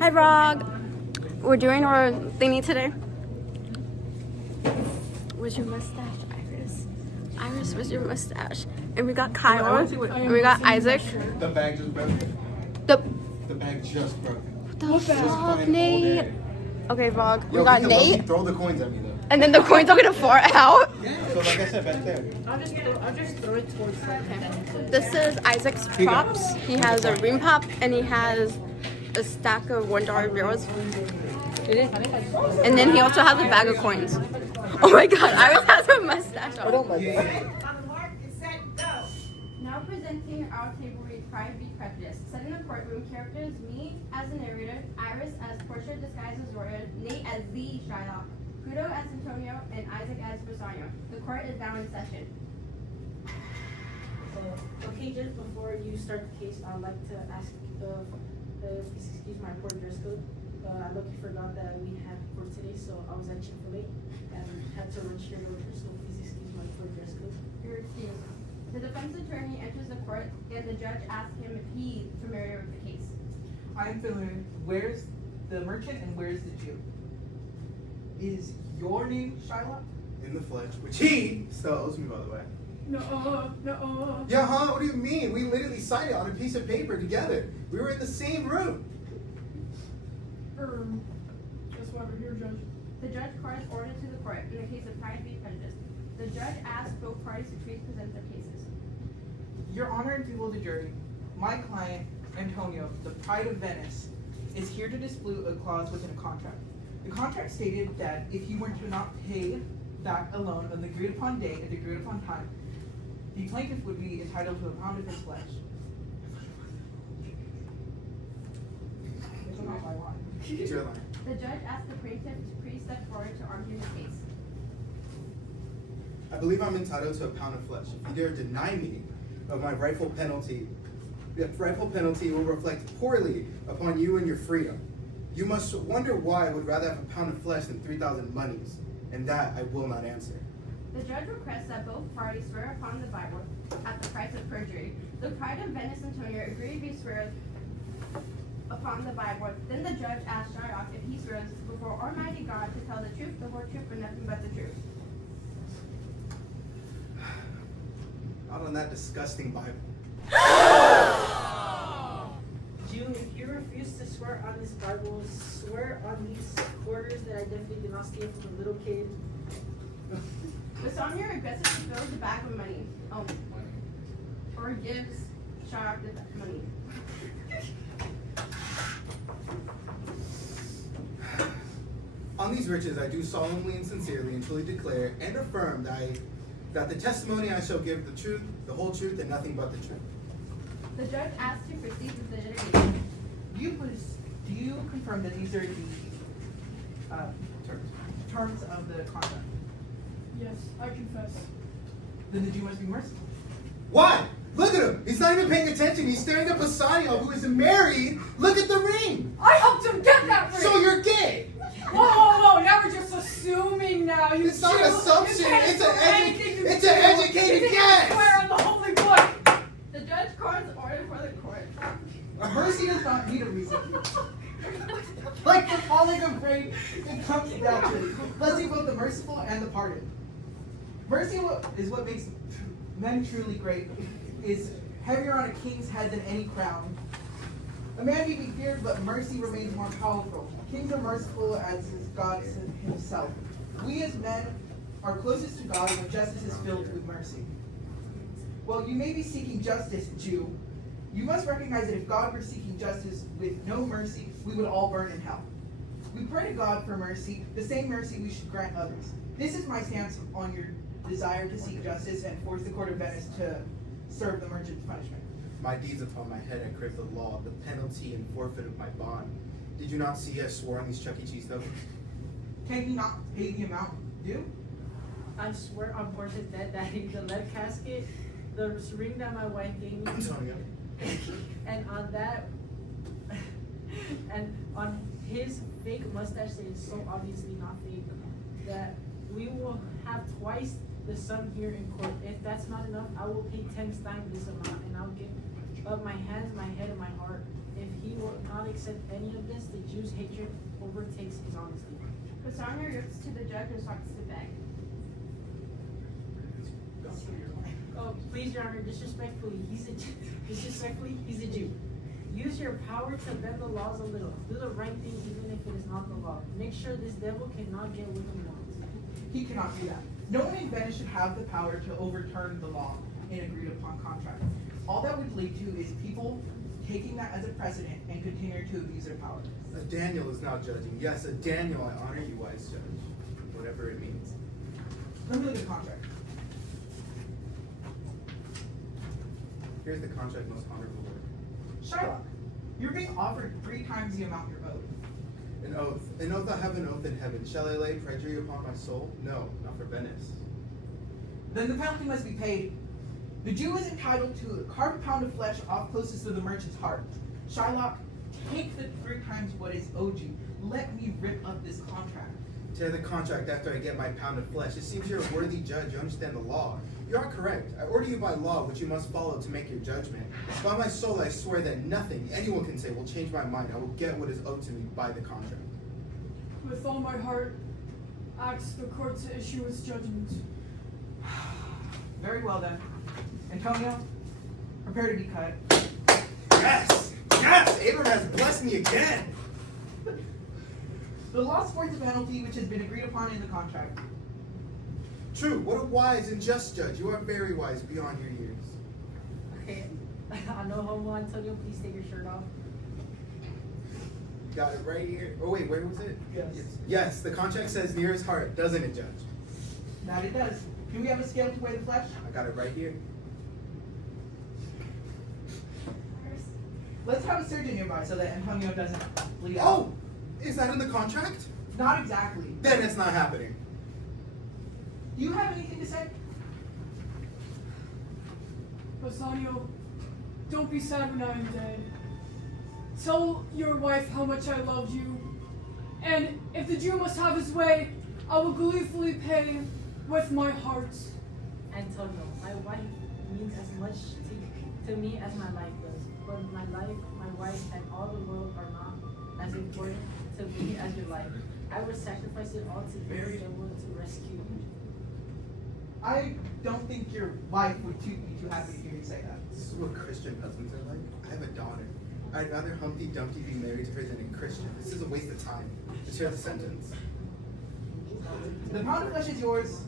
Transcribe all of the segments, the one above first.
Hi vlog! We're doing our thingy today. Where's your mustache, Iris? Iris, where's your mustache? And we got Kyle, and we got Isaac. The bag just broke. The bag just broke. What the fuck, Nate? Okay, vlog. We Yo, got he Nate, throw the coins at me though. and then the coins are gonna fall out. So like I said back there. I'll just throw it towards him. This is Isaac's props. He has a ring pop, and he has a stack of $1 bills. And then he also has a bag of coins. Oh my god, Iris has a mustache on. Oh my god. Now presenting our table read Pride v. Prejudice. Set in the courtroom, characters me as the narrator, Iris as Portia disguised as Roya, Nate as the Shylock, Guido as Antonio, and Isaac as Bassanio. The court is now in session. Okay, just before you start the case, I'd like to ask please excuse my poor dress code. I look, you forgot that we had court today, so I was at Chick-fil-A and had to run straight over, so please excuse my poor dress code. You're excused. The defense attorney enters the court, and the judge asks him if he's familiar with the case. I'm familiar. Where's the merchant and where's the Jew? Is your name Shylock? In the flesh, which he still owes me, by the way. No. Yeah, huh? What do you mean? We literally signed it on a piece of paper together. We were in the same room. That's why we're here, Judge. The judge calls order to the court in the case of Pride v. Prejudice. The judge asks both parties to please present their cases. Your Honor and people of the jury, my client, Antonio, the Pride of Venice, is here to dispute a clause within a contract. The contract stated that if he were to not pay back a loan on the agreed upon date at the agreed upon time, the plaintiff would be entitled to a pound of his flesh. It's not my line. It's your line. The judge asks the plaintiff to please step forward to argue his case. I believe I'm entitled to a pound of flesh. If you dare deny me of my rightful penalty, the rightful penalty will reflect poorly upon you and your freedom. You must wonder why I would rather have a pound of flesh than 3,000 monies, and that I will not answer. The judge requests that both parties swear upon the Bible at the price of perjury. The Pride of Venice Antonio agreed to swear upon the Bible. Then the judge asked Shylock if he swears before Almighty God to tell the truth, the whole truth, and nothing but the truth. Not on that disgusting Bible. Jew, if you refuse to swear on this Bible, swear on these quarters that I definitely did not steal from a little kid. Bassanio aggressively fills the bag with money. Or gives Shylock the money. On these riches I do solemnly and sincerely and truly declare and affirm that the testimony I shall give the truth, the whole truth, and nothing but the truth. The judge asks to proceed with the litigation. Do you confirm that these are the terms of the contract? Yes, I confess. Then the Jew must be merciful. Why? Look at him! He's not even paying attention. He's staring at Bassanio, who is married. Look at the ring! I helped him get that ring! So you're gay! Whoa, now we're just assuming now. You It's not Jew. an assumption, You can't it's assume anything, you an Jew. educated You think guess. I swear on the holy book. The judge calls order for the court. A mercy does not need a reason. Like the falling of rain, it comes naturally, blessing both the merciful and the pardoned. Mercy is what makes men truly great, is heavier on a king's head than any crown. A man may be feared, but mercy remains more powerful. Kings are merciful as is God himself. We as men are closest to God when justice is filled with mercy. Well, you may be seeking justice, Jew. You must recognize that if God were seeking justice with no mercy, we would all burn in hell. We pray to God for mercy, the same mercy we should grant others. This is my stance on your desire to seek justice and force the court of Venice to serve the merchant's punishment. My deeds upon my head I crave the law, the penalty and forfeit of my bond. Did you not see I swore on these Chuck E. Cheese tokens? Can he not pay the amount due? I swear on Portia's dead daddy, the lead casket, the ring that my wife gave me, Antonio. and on that, and on his fake mustache that is so obviously not fake, that we will have twice the sum here in court. If that's not enough, I will pay 10 times this amount, and I'll give up my hands, my head, and my heart If he will not accept any of this, the Jew's hatred overtakes his honesty. Bassanio looks to the judge and starts to beg. Oh, please, Your Honor, disrespectfully, he's a Jew. Use your power to bend the laws a little. Do the right thing even if it is not the law. Make sure this devil cannot get what he wants. He cannot do that. No one in Venice should have the power to overturn the law in agreed upon contract. All that would lead to is people taking that as a precedent and continuing to abuse their power. A Daniel is now judging. Yes, a Daniel, I honor you, wise judge. Whatever it means. Let me look at the contract. Here's the contract, most honorable lord. Shylock, you're being offered 3 times the amount you're owed. An oath. An oath, I have an oath in heaven. Shall I lay perjury upon my soul? No, not for Venice. Then the penalty must be paid. The Jew is entitled to carve a pound of flesh off closest to the merchant's heart. Shylock, take the 3 times what is owed you. Let me rip up this contract. Tear the contract after I get my pound of flesh. It seems you're a worthy judge. You understand the law. You are correct. I order you by law, which you must follow to make your judgment. By my soul, I swear that nothing anyone can say will change my mind. I will get what is owed to me by the contract. With all my heart, ask the court to issue its judgment. Very well then. Antonio, prepare to be cut. Yes! Yes! Abram has blessed me again! The law supports the penalty which has been agreed upon in the contract. True. What a wise and just judge. You are very wise beyond your years. Okay, I know homo, Antonio, please take your shirt off. Got it right here. Oh wait, where was it? Yes. Yes, the contract says near his heart, doesn't it, Judge? That it does. Do we have a scale to weigh the flesh? I got it right here. Let's have a surgeon nearby so that Antonio doesn't bleed out. Oh! Is that in the contract? Not exactly. Then it's not happening. Do you have anything to say? Bassanio, don't be sad when I am dead. Tell your wife how much I loved you. And if the Jew must have his way, I will gleefully pay with my heart. Antonio, my wife means as much to me as my life does. But my life, my wife, and all the world are not as important to me as your life. I would sacrifice it all to this devil to rescue you. I don't think your wife would be too happy to hear you say that. This is what Christian husbands are like. I have a daughter. I'd rather Humpty Dumpty be married to her than a Christian. This is a waste of time. Let's hear the sentence. The pound of flesh is yours.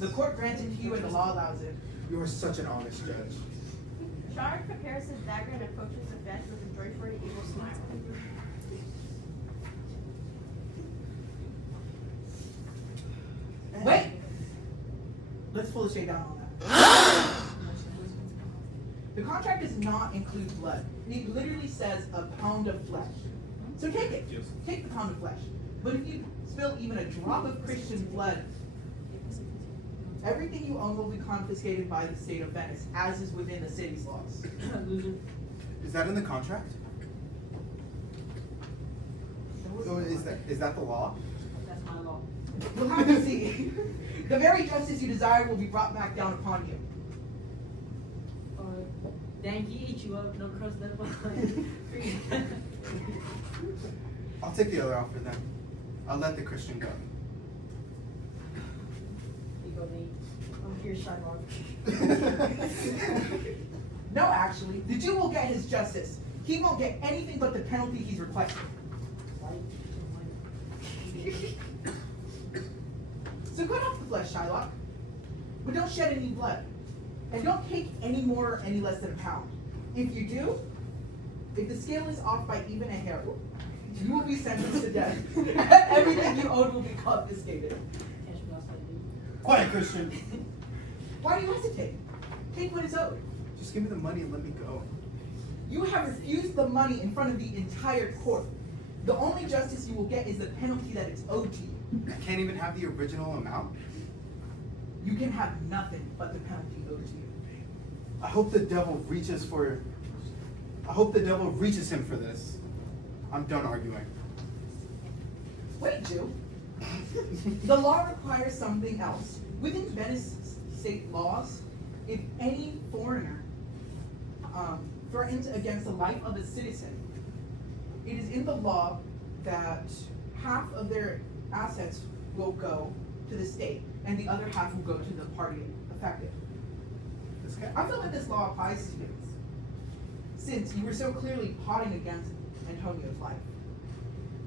The court grants it to you and the law allows it. You are such an honest judge. Shark prepares his dagger and approaches the bench with a joyful and evil smile. Wait! Let's pull the shade down on that. The contract does not include blood. It literally says a pound of flesh. So take it. Yes. Take the pound of flesh. But if you spill even a drop of Christian blood, everything you own will be confiscated by the state of Venice, as is within the city's laws. Loser. Is that in the contract? So is that the law? That's my law. You'll have to see. The very justice you desire will be brought back down upon you. Dang, he ate you up, no crust left behind. I'll take the other offer then. I'll let the Christian go. You go, Nate. I'm here, Shylock. No, actually, the Jew will get his justice. He won't get anything but the penalty he's requesting. So cut off the flesh, Shylock. But don't shed any blood. And don't take any more or any less than a pound. If you do, if the scale is off by even a hair, you will be sentenced to death. Everything you own will be confiscated. Quiet, Christian. Why do you hesitate? Take what is owed. Just give me the money and let me go. You have refused the money in front of the entire court. The only justice you will get is the penalty that is owed to you. I can't even have the original amount. You can have nothing but the penalty owed to you. I hope the devil reaches him for this. I'm done arguing. Wait, Jew. The law requires something else. Within Venice state laws, if any foreigner threatens against the life of a citizen, it is in the law that half of their assets will go to the state and the other half will go to the party affected. This guy? I feel that this law applies to you, since you were so clearly plotting against Antonio's life.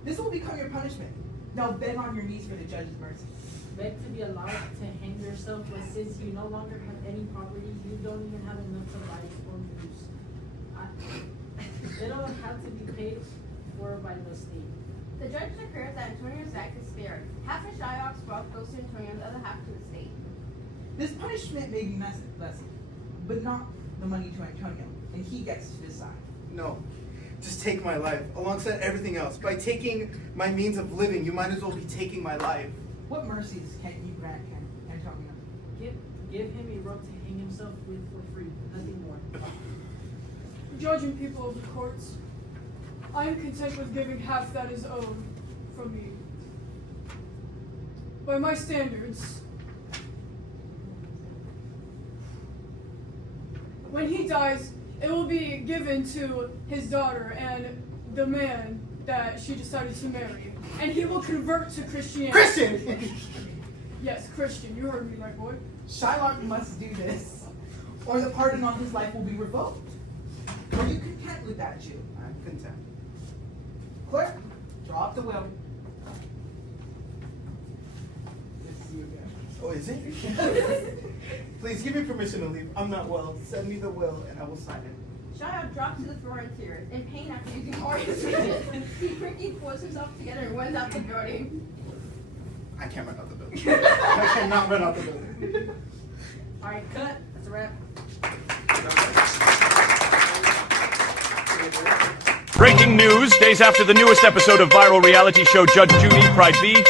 This will become your punishment. Now beg on your knees for the judge's mercy. Beg to be allowed to hang yourself, but since you no longer have any property, you don't even have enough to buy or use. They don't have to be paid for by the state. The judge declares that Antonio's act is spared. Half of Shylock's wealth goes to Antonio and the other half to the state. This punishment may be messy, but not the money to Antonio, and he gets to decide. No. Just take my life, alongside everything else. By taking my means of living, you might as well be taking my life. What mercies can you grant Antonio? Give him a rope to hang himself with for free, nothing more. Judging people of the courts, I am content with giving half that is owed from me. By my standards, when he dies, it will be given to his daughter and the man that she decided to marry. And he will convert to Christianity. Christian! Yes, Christian. You heard me right, boy. Shylock must do this, or the pardon on his life will be revoked. Are you content with that, Jew? I'm content. Clerk, draw up the will. Good to see you again. Oh, is it? Please give me permission to leave. I'm not well. Send me the will and I will sign it. Shylock drops to the floor in tears. In pain after using all his strength, he quickly pulls himself together and runs out the building. I can't run out the building. I cannot run out the building. Alright, cut. That's a wrap. Breaking news, days after the newest episode of viral reality show Judge Judy Pride B.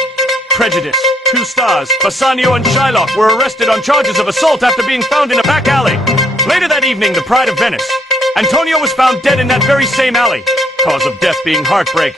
Prejudice. 2 stars, Bassanio and Shylock, were arrested on charges of assault after being found in a back alley. Later that evening, the Pride of Venice. Antonio was found dead in that very same alley. Cause of death being heartbreak.